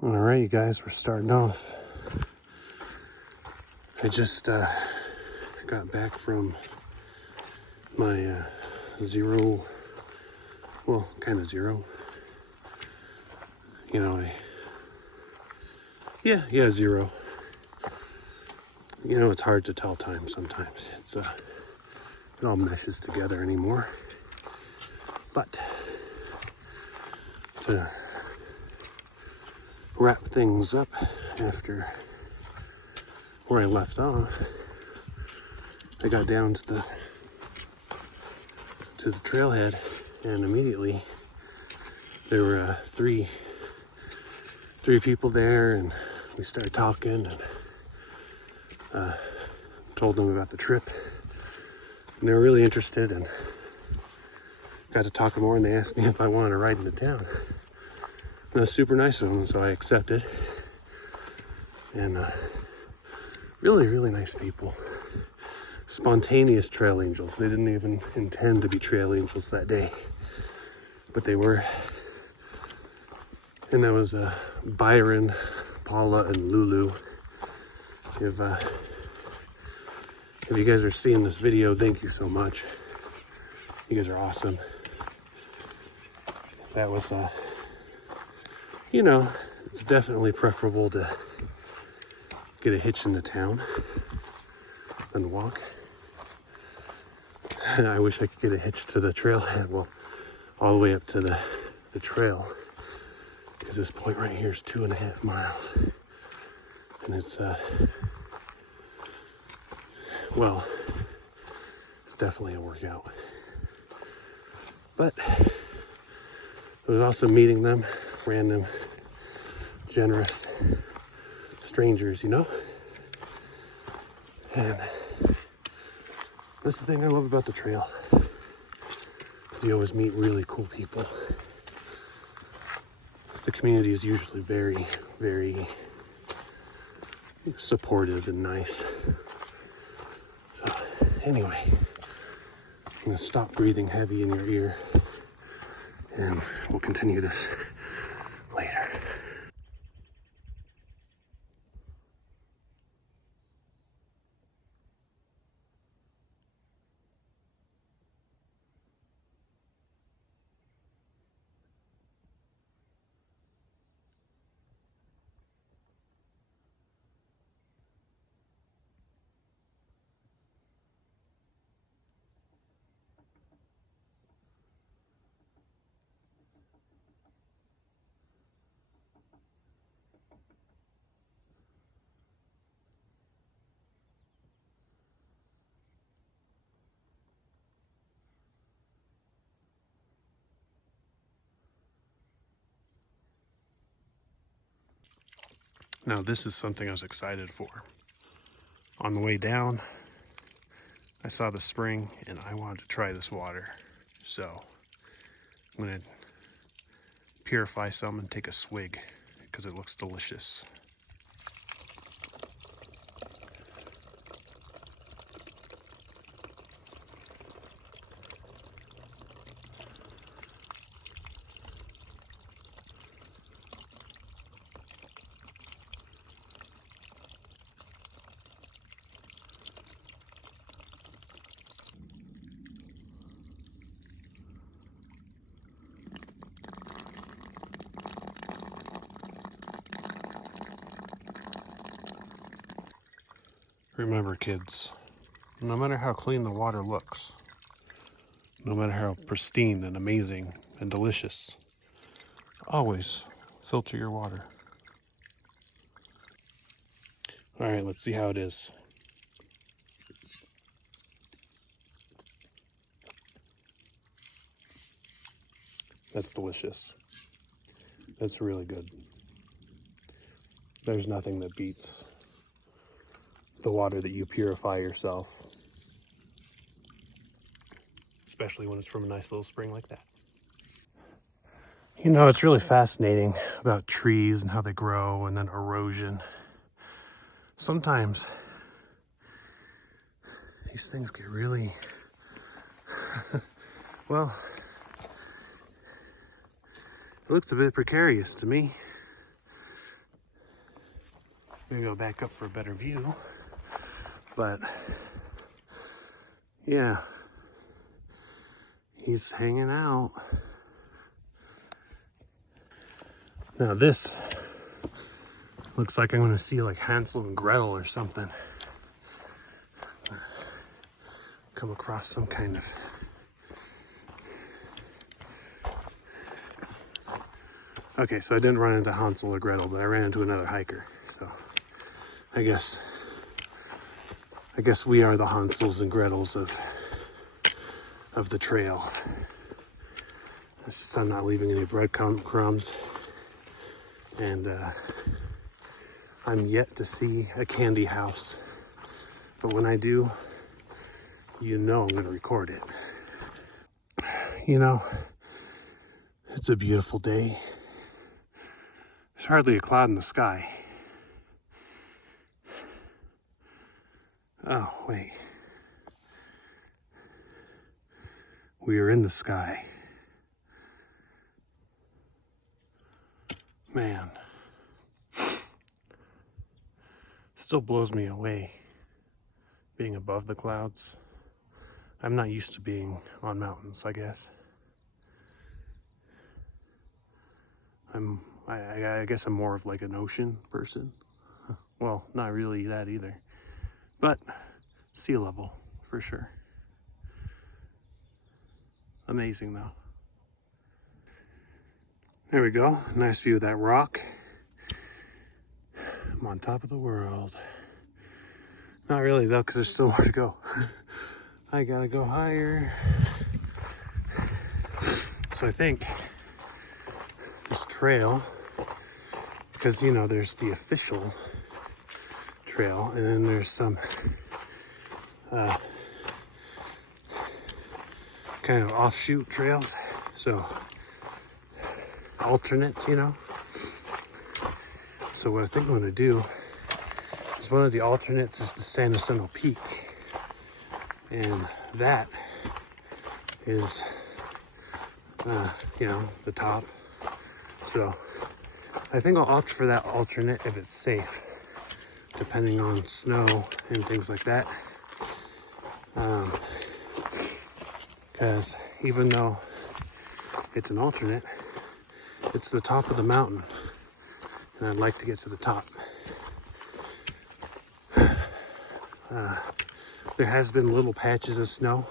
All right, you guys, we're starting off. I just got back from my zero, well, kind of zero. You know, yeah, zero. You know, it's hard to tell time sometimes. It all meshes together anymore. But to wrap things up after where I left off, I got down to the trailhead, and immediately there were three people there, and we started talking and told them about the trip, and they were really interested and got to talking more, and they asked me if I wanted to ride into town. And it was super nice of them, so I accepted. And really nice people. Spontaneous trail angels. They didn't even intend to be trail angels that day, but they were. And that was Byron, Paula, and Lulu. If you guys are seeing this video, thank you so much. You guys are awesome. That was, you know, it's definitely preferable to get a hitch into town than walk. I wish I could get a hitch to the trailhead, well, all the way up to the trail, because this point right here is 2.5 miles, and it's well, it's definitely a workout. But it was awesome meeting them, random, generous strangers, you know? And that's the thing I love about the trail. You always meet really cool people. The community is usually very, very supportive and nice. So anyway, I'm gonna stop breathing heavy in your ear, and we'll continue this later. Now this is something I was excited for. On the way down, I saw the spring and I wanted to try this water. So I'm gonna purify some and take a swig because it looks delicious. Remember, kids, no matter how clean the water looks, no matter how pristine and amazing and delicious, always filter your water. All right, let's see how it is. That's delicious. That's really good. There's nothing that beats the water that you purify yourself, especially when it's from a nice little spring like that. You know, it's really fascinating about trees and how they grow and then erosion. Sometimes these things get really, well, it looks a bit precarious to me. Maybe I'll back up for a better view. But yeah, he's hanging out. Now this looks like I'm gonna see like Hansel and Gretel or something. Come across some kind of okay, so I didn't run into Hansel or Gretel, but I ran into another hiker. So I guess we are the Hansels and Gretels of the trail. It's just I'm not leaving any breadcrumbs, and I'm yet to see a candy house. But when I do, you know I'm gonna record it. You know, it's a beautiful day. There's hardly a cloud in the sky. Oh, wait. We are in the sky. Man. Still blows me away being above the clouds. I'm not used to being on mountains, I guess. I guess I'm more of like an ocean person. Well, not really that either. But sea level, for sure. Amazing though. There we go, nice view of that rock. I'm on top of the world. Not really though, because there's still more to go. I gotta go higher. So I think this trail, because you know, there's the official trail, and then there's some kind of offshoot trails, so alternates, you know. So what I think I'm going to do is one of the alternates is the San Jacinto Peak, and that is you know, the top. So I think I'll opt for that alternate if it's safe, depending on snow and things like that. Because even though it's an alternate, it's the top of the mountain, and I'd like to get to the top. There has been little patches of snow,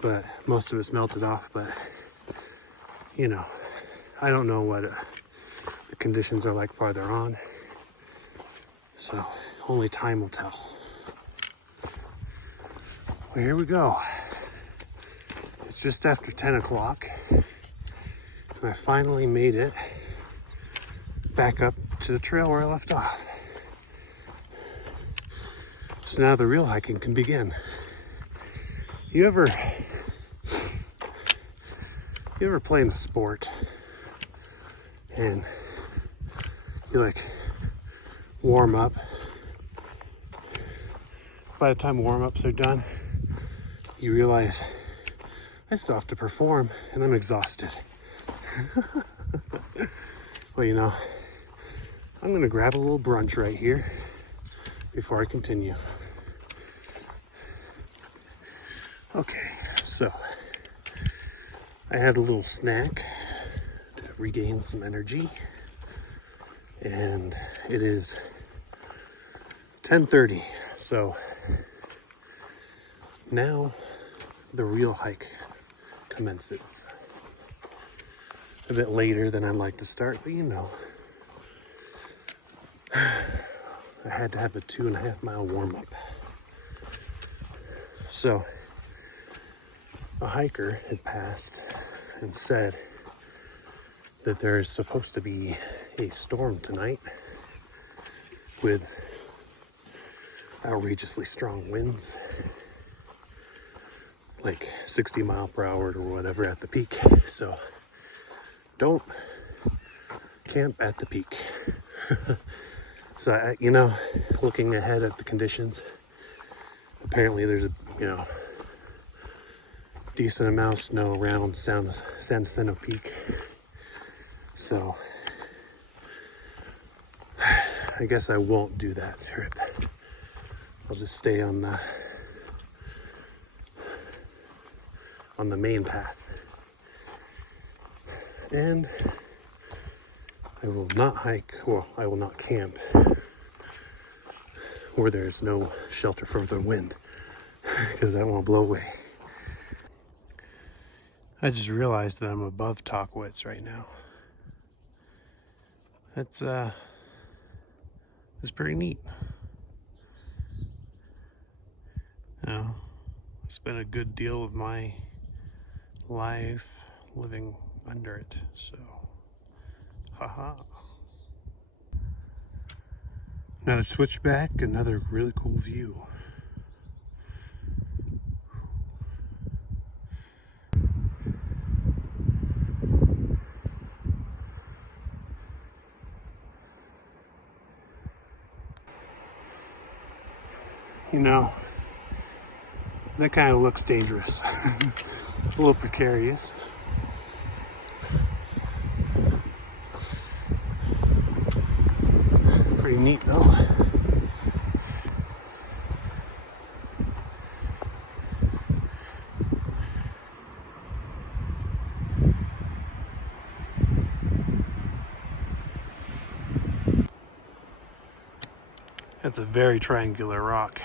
but most of it's melted off. But you know, I don't know what the conditions are like farther on, so only time will tell. Well, here we go. It's just after 10 o'clock, and I finally made it back up to the trail where I left off. So now the real hiking can begin. You ever play in a sport and you like warm up? By the time warm-ups are done, you realize I still have to perform and I'm exhausted. Well, you know, I'm gonna grab a little brunch right here before I continue. Okay, so I had a little snack to regain some energy, and it is 10:30, so now the real hike commences. A bit later than I'd like to start, but you know, I had to have a 2.5 mile warm-up. So a hiker had passed and said that there's supposed to be a storm tonight with outrageously strong winds, like 60 mile per hour or whatever at the peak. So don't camp at the peak. So, you know, looking ahead at the conditions, apparently there's a, you know, decent amount of snow around San Jacinto Peak. So I guess I won't do that trip. I'll just stay on the main path. And I will not hike, well, I will not camp where there's no shelter for the wind, because that won't blow away. I just realized that I'm above Talkwitz right now. That's pretty neat. Now, I spent a good deal of my life living under it, so haha. Another switchback, another really cool view. You know, that kind of looks dangerous. A little precarious. Pretty neat though. That's a very triangular rock.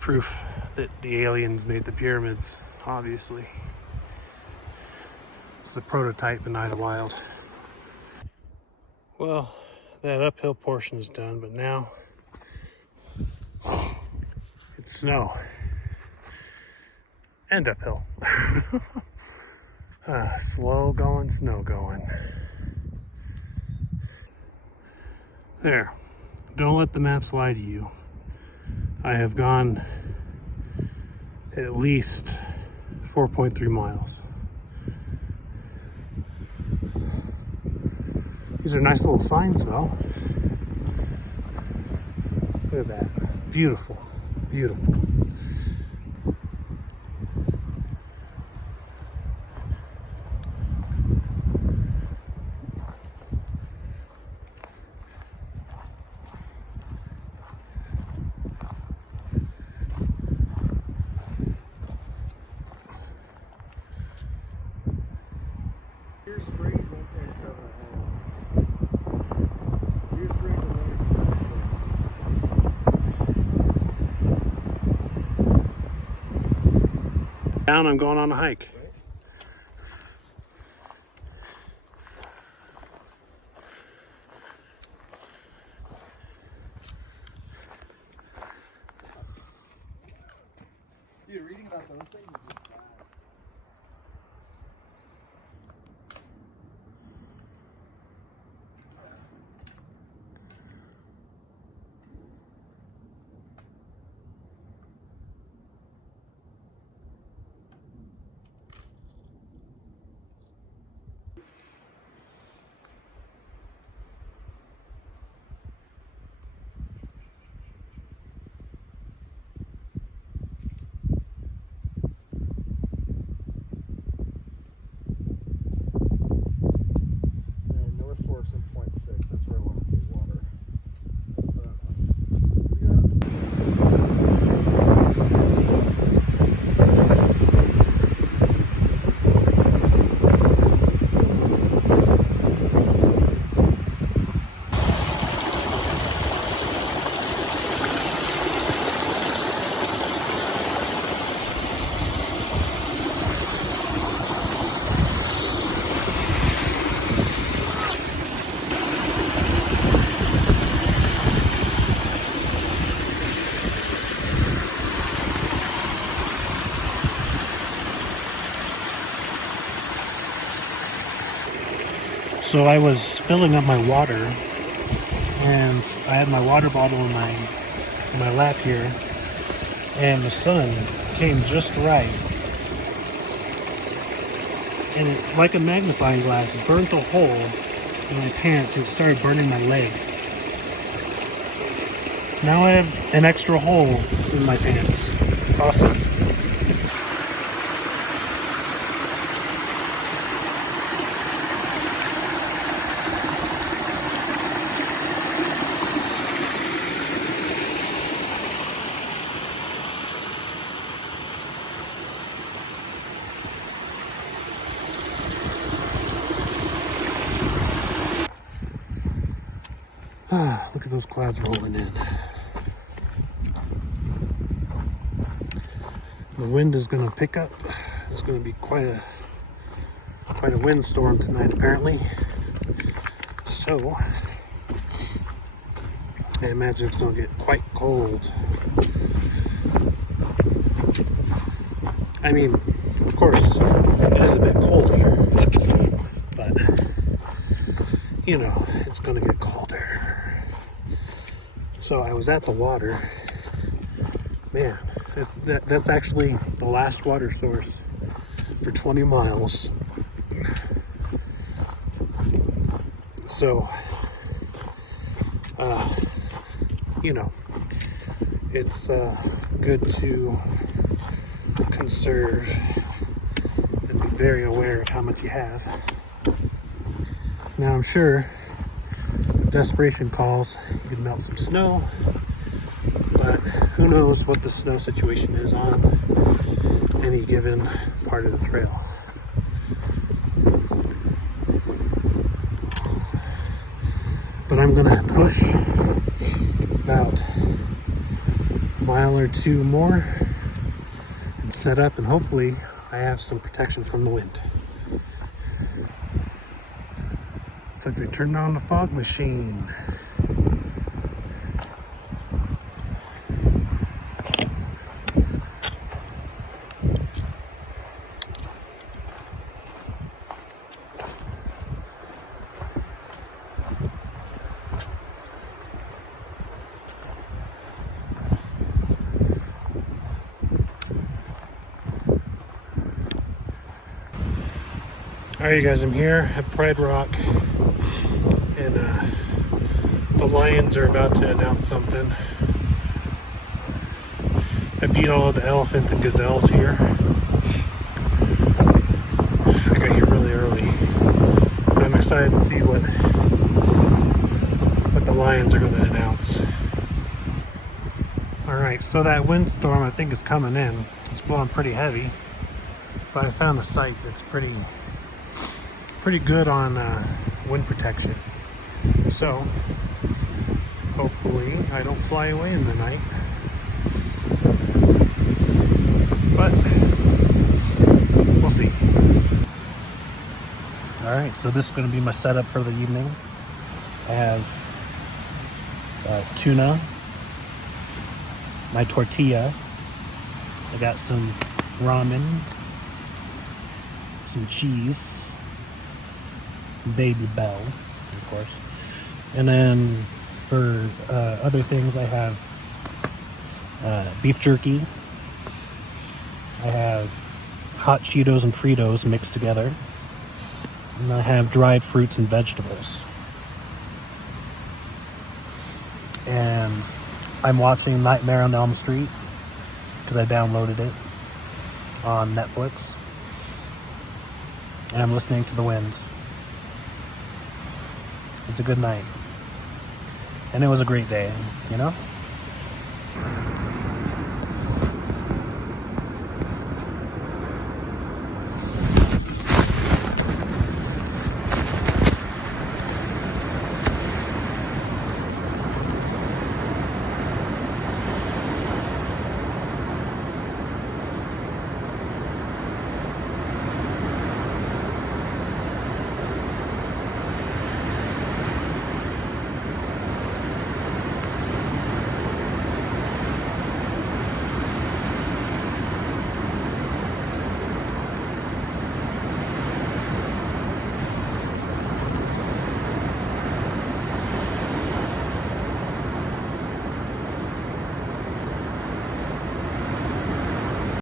Proof that the aliens made the pyramids, obviously. It's the prototype in Idyllwild. Well, that uphill portion is done, but now it's snow. And uphill. Slow going, snow going. There. Don't let the maps lie to you. I have gone at least 4.3 miles. These are nice little signs though. Look at that. Beautiful. Beautiful. Down, I'm going on a hike. Dude, reading about those things is just sad. That's where I want to be water. So I was filling up my water, and I had my water bottle in my lap here, and the sun came just right, and it, like a magnifying glass, it burnt a hole in my pants and it started burning my leg. Now I have an extra hole in my pants. It's awesome. Look at those clouds rolling in. The wind is going to pick up. It's going to be quite a windstorm tonight, apparently. So I imagine it's going to get quite cold. I mean, of course, it is a bit cold here, but you know, it's going to get colder. So I was at the water. Man, that's actually the last water source for 20 miles. So, you know, it's good to conserve and be very aware of how much you have. Now I'm sure if desperation calls, you could melt some snow, but who knows what the snow situation is on any given part of the trail. But I'm gonna push about a mile or two more and set up, and hopefully I have some protection from the wind. Looks like they turned on the fog machine. Alright, you guys, I'm here at Pride Rock, and the Lions are about to announce something. I beat all of the elephants and gazelles here. I got here really early. I'm excited to see what the Lions are going to announce. Alright, so that windstorm I think is coming in. It's blowing pretty heavy, but I found a site that's pretty good on wind protection. So hopefully I don't fly away in the night. But we'll see. Alright, so this is going to be my setup for the evening. I have tuna, my tortilla, I got some ramen, some cheese, Baby Bell, of course. And then for other things, I have beef jerky. I have hot Cheetos and Fritos mixed together. And I have dried fruits and vegetables. And I'm watching Nightmare on Elm Street because I downloaded it on Netflix. And I'm listening to the wind. It's a good night. And it was a great day, you know?